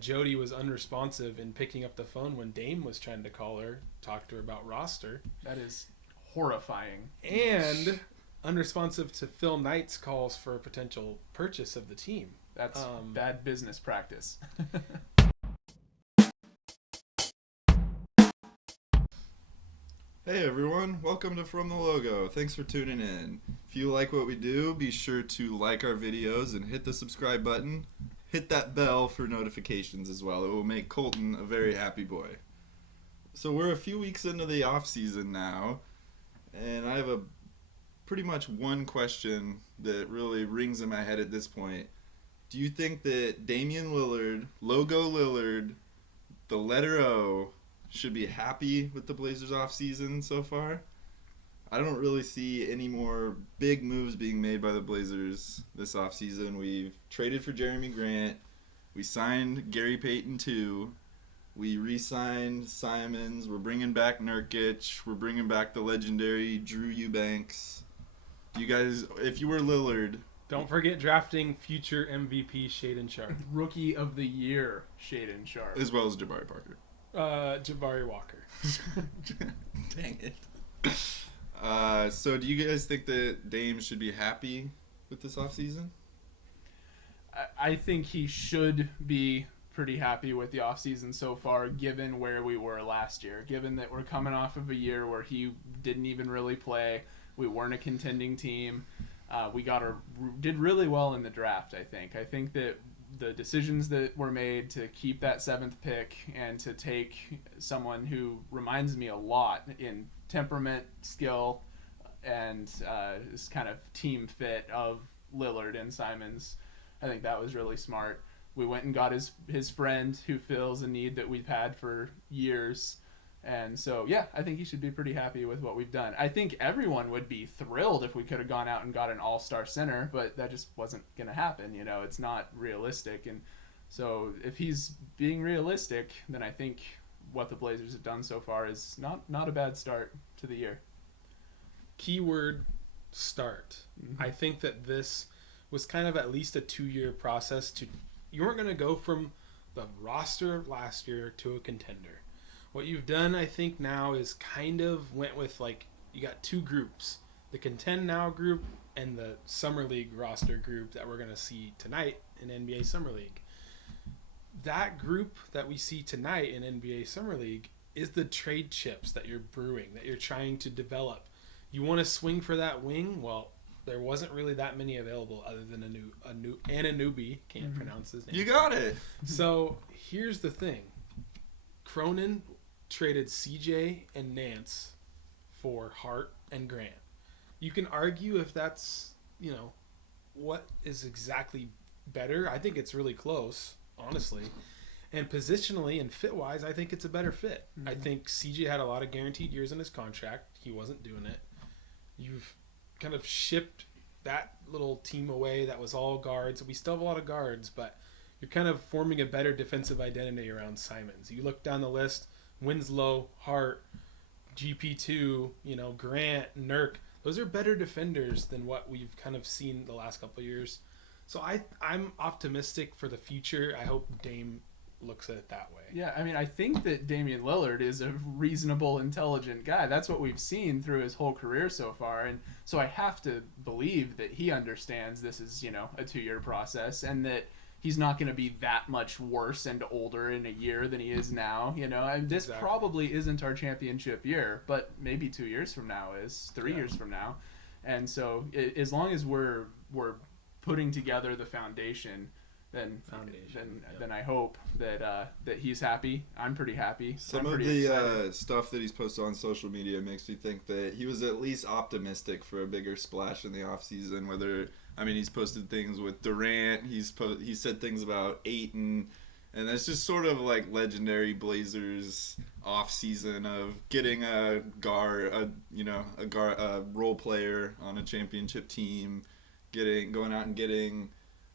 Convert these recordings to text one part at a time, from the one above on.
Jody was unresponsive in picking up the phone when Dame was trying to call her, talk to her about roster. That is horrifying. And unresponsive to Phil Knight's calls for a potential purchase of the team. That's bad business practice. Hey everyone, welcome to From the Logo. Thanks for tuning in. If you like what we do, be sure to like our videos and hit the subscribe button. Hit that bell for notifications as well. It will make Coleton a very happy boy. So we're a few weeks into the off season now, and I have a pretty much one question that really rings in my head at this point. Do you think that Damian Lillard, Logo Lillard, the letter O, should be happy with the Blazers offseason so far? I don't really see any more big moves being made by the Blazers this offseason. We've traded for Jeremy Grant. We signed Gary Payton II. We re-signed Simons. We're bringing back Nurkic. We're bringing back the legendary Drew Eubanks. Do you guys, if you were Lillard... Don't forget drafting future MVP Shaedon Sharpe. Rookie of the Year, Shaedon Sharpe. As well as Jabari Parker. Jabari Walker. Dang it. So do you guys think that Dame should be happy with this offseason? I think he should be pretty happy with the offseason so far, given where we were last year. Given that we're coming off of a year where he didn't even really play. We weren't a contending team. We did really well in the draft, I think. I think that the decisions that were made to keep that 7th pick and to take someone who reminds me a lot in temperament, skill, and this kind of team fit of Lillard and Simons, I think that was really smart. We went and got his friend who fills a need that we've had for years. And so, yeah, I think he should be pretty happy with what we've done. I think everyone would be thrilled if we could have gone out and got an all-star center, but that just wasn't going to happen. You know, it's not realistic. And so if he's being realistic, then I think what the Blazers have done so far is not a bad start to the year. Keyword start. Mm-hmm. I think that this was kind of at least a 2-year process. You weren't going to go from the roster of last year to a contender. What you've done, I think, now is kind of went with, like, you got 2 groups. The Contend Now group and the Summer League roster group that we're going to see tonight in NBA Summer League. That group that we see tonight in NBA Summer League is the trade chips that you're brewing, that you're trying to develop. You want to swing for that wing? Well, there wasn't really that many available other than Anunoby. Can't pronounce his name. You got it. So here's the thing. Cronin traded CJ and Nance for Hart and Grant. You can argue if that's, what is exactly better. I think it's really close, honestly. And positionally and fit-wise, I think it's a better fit. Mm-hmm. I think CJ had a lot of guaranteed years in his contract. He wasn't doing it. You've kind of shipped that little team away that was all guards. We still have a lot of guards, but you're kind of forming a better defensive identity around Simons. You look down the list, Winslow, Hart, GP2, Grant, Nurk. Those are better defenders than what we've kind of seen the last couple of years. So I'm optimistic for the future. I hope Dame looks at it that way. Yeah, I mean, I think that Damian Lillard is a reasonable, intelligent guy. That's what we've seen through his whole career so far. And so I have to believe that he understands this is, a 2-year process and that he's not going to be that much worse and older in a year than he is now, And this probably isn't our championship year, but maybe 2 years from now is, 3 years from now. And so as long as we're putting together the foundation, then I hope that he's happy. I'm pretty happy. Some of the stuff that he's posted on social media makes me think that he was at least optimistic for a bigger splash in the offseason. He's posted things with Durant. He said things about Ayton, and that's just sort of like legendary Blazers offseason of getting a role player on a championship team, going out and getting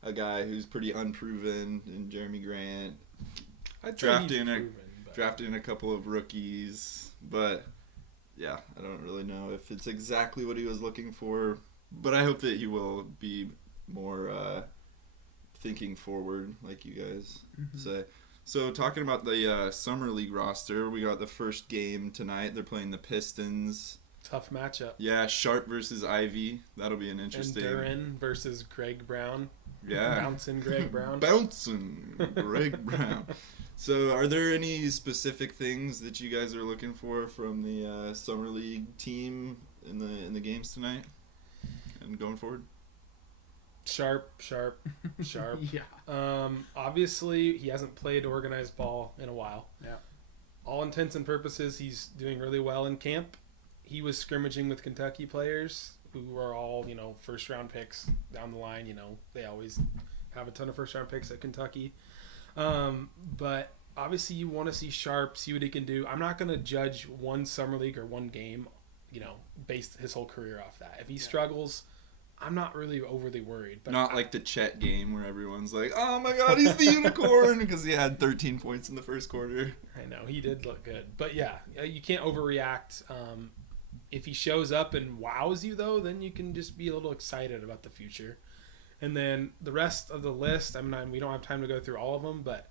a guy who's pretty unproven in Jeremy Grant, drafting a couple of rookies, but yeah, I don't really know if it's exactly what he was looking for, but I hope that he will be more thinking forward, like you guys say. So talking about the Summer League roster, we got the first game tonight. They're playing the Pistons. Tough matchup. Yeah, Sharp versus Ivy. That'll be an interesting. And Duran versus Greg Brown. Yeah. Bouncing Greg Brown. Bouncing Greg Brown. So are there any specific things that you guys are looking for from the Summer League team in the games tonight and going forward? Sharp. Yeah. Obviously, he hasn't played organized ball in a while. Yeah. All intents and purposes, he's doing really well in camp. He was scrimmaging with Kentucky players who are all, first-round picks down the line. They always have a ton of first-round picks at Kentucky. But obviously, you want to see Sharp, see what he can do. I'm not going to judge one Summer League or one game, base his whole career off that. If he struggles, I'm not really overly worried. But not like the Chet game where everyone's like, oh my God, he's the unicorn because he had 13 points in the first quarter. I know, he did look good. But yeah, you can't overreact. If he shows up and wows you, though, then you can just be a little excited about the future. And then the rest of the list, we don't have time to go through all of them, but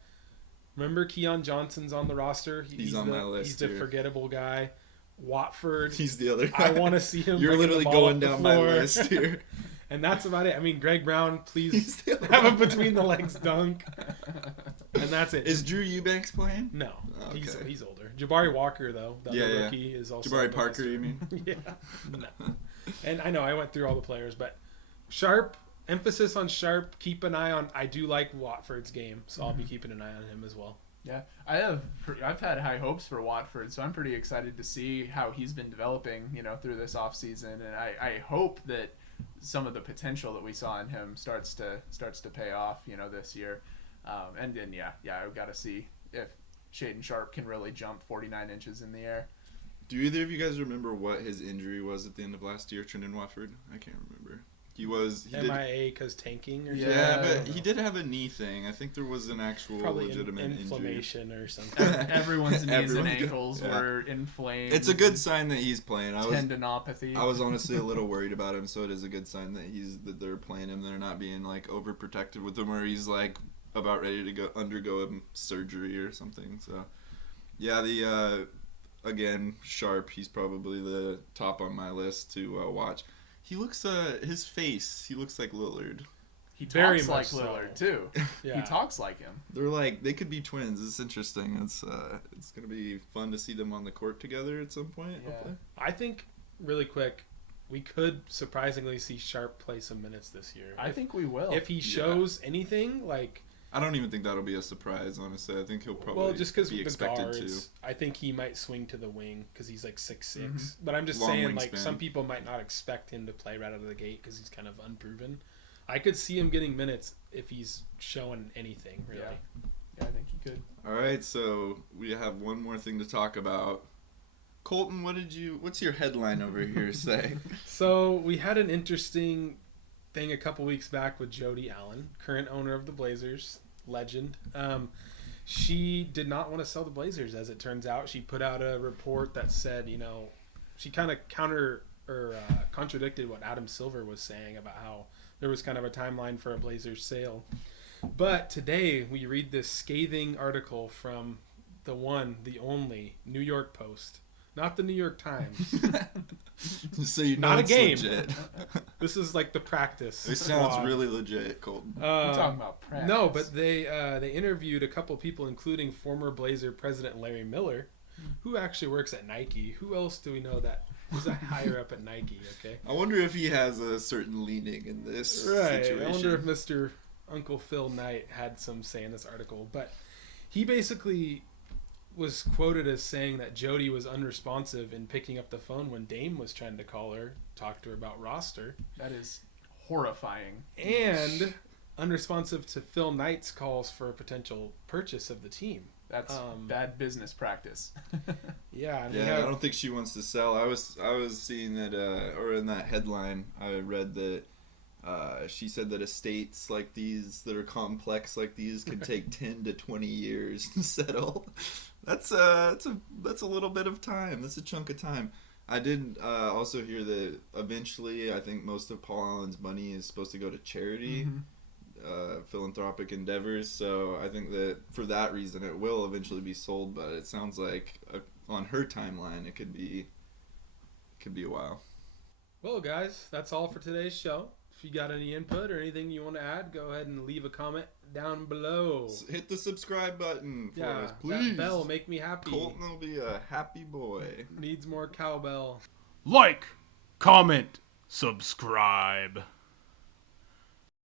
remember Keon Johnson's on the roster? He's on my list. He's the forgettable guy. Watford. He's the other guy. I want to see him. You're literally going down my list here. And that's about it. Greg Brown, please have a between the legs dunk. And that's it. Is Drew Eubanks playing? No. Okay. He's older. Jabari Walker, though, the other rookie, is also. Jabari Parker, you mean? Yeah. No. And I know I went through all the players, but Sharp, emphasis on Sharp. Keep an eye on. I do like Watford's game, so I'll be keeping an eye on him as well. Yeah, I've had high hopes for Watford, so I'm pretty excited to see how he's been developing, through this offseason, and I hope that some of the potential that we saw in him starts to pay off, this year. And then I've got to see if Shaden Sharp can really jump 49 inches in the air. Do either of you guys remember what his injury was at the end of last year, Trendon Watford? I can't remember. He MIA because tanking or something? Yeah, but he did have a knee thing. I think there was an actual legitimate inflammation injury. or something. Everyone's knees and ankles were inflamed. It's a good sign that he's playing. Tendinopathy. I was honestly a little worried about him, so it is a good sign that they're playing him. They're not being overprotective with him, or he's about ready to undergo a surgery or something. So, yeah, again, Sharp. He's probably the top on my list to watch. He looks his face. He looks like Lillard. He talks like Lillard too. Yeah. He talks like him. They could be twins. It's interesting. It's gonna be fun to see them on the court together at some point. Yeah. Hopefully. I think really quick, we could surprisingly see Sharp play some minutes this year. I think we will. If he shows anything I don't even think that'll be a surprise, honestly. I think he'll probably just because be with the expected guards, to. I think he might swing to the wing because he's 6'6". Mm-hmm. But I'm just Long saying, wingspan. some people might not expect him to play right out of the gate because he's kind of unproven. I could see him getting minutes if he's showing anything, really. Yeah, I think he could. All right, so we have one more thing to talk about. Colton, what's your headline over here say? So we had an interesting thing a couple weeks back with Jody Allen, current owner of the Blazers. Legend. She did not want to sell the Blazers, as it turns out. She put out a report that said, she kind of contradicted what Adam Silver was saying about how there was kind of a timeline for a Blazers sale. But today we read this scathing article from the one, the only New York Post. Not the New York Times. So you know not it's a game. Legit. This is the practice. It sounds really legit, Colton. We're talking about practice. No, but they interviewed a couple people, including former Blazer president Larry Miller, who actually works at Nike. Who else do we know that is a higher up at Nike? Okay. I wonder if he has a certain leaning in this situation. I wonder if Mr. Uncle Phil Knight had some say in this article, but he basically was quoted as saying that Jody was unresponsive in picking up the phone when Dame was trying to call her, talk to her about roster. That is horrifying. And unresponsive to Phil Knight's calls for a potential purchase of the team. That's bad business practice. Yeah. I don't think she wants to sell. I was seeing that, or in that headline, I read that she said that estates like these that are complex like these can take 10 to 20 years to settle. That's a little bit of time. That's a chunk of time. I did also hear that eventually I think most of Paul Allen's money is supposed to go to charity. philanthropic endeavors. So I think that for that reason, it will eventually be sold. But it sounds like on her timeline, it could be a while. Well, guys, that's all for today's show. If you got any input or anything you want to add, go ahead and leave a comment down below. Hit the subscribe button for us, please. That bell make me happy. Coleton will be a happy boy. Needs more cowbell. Like, comment, subscribe.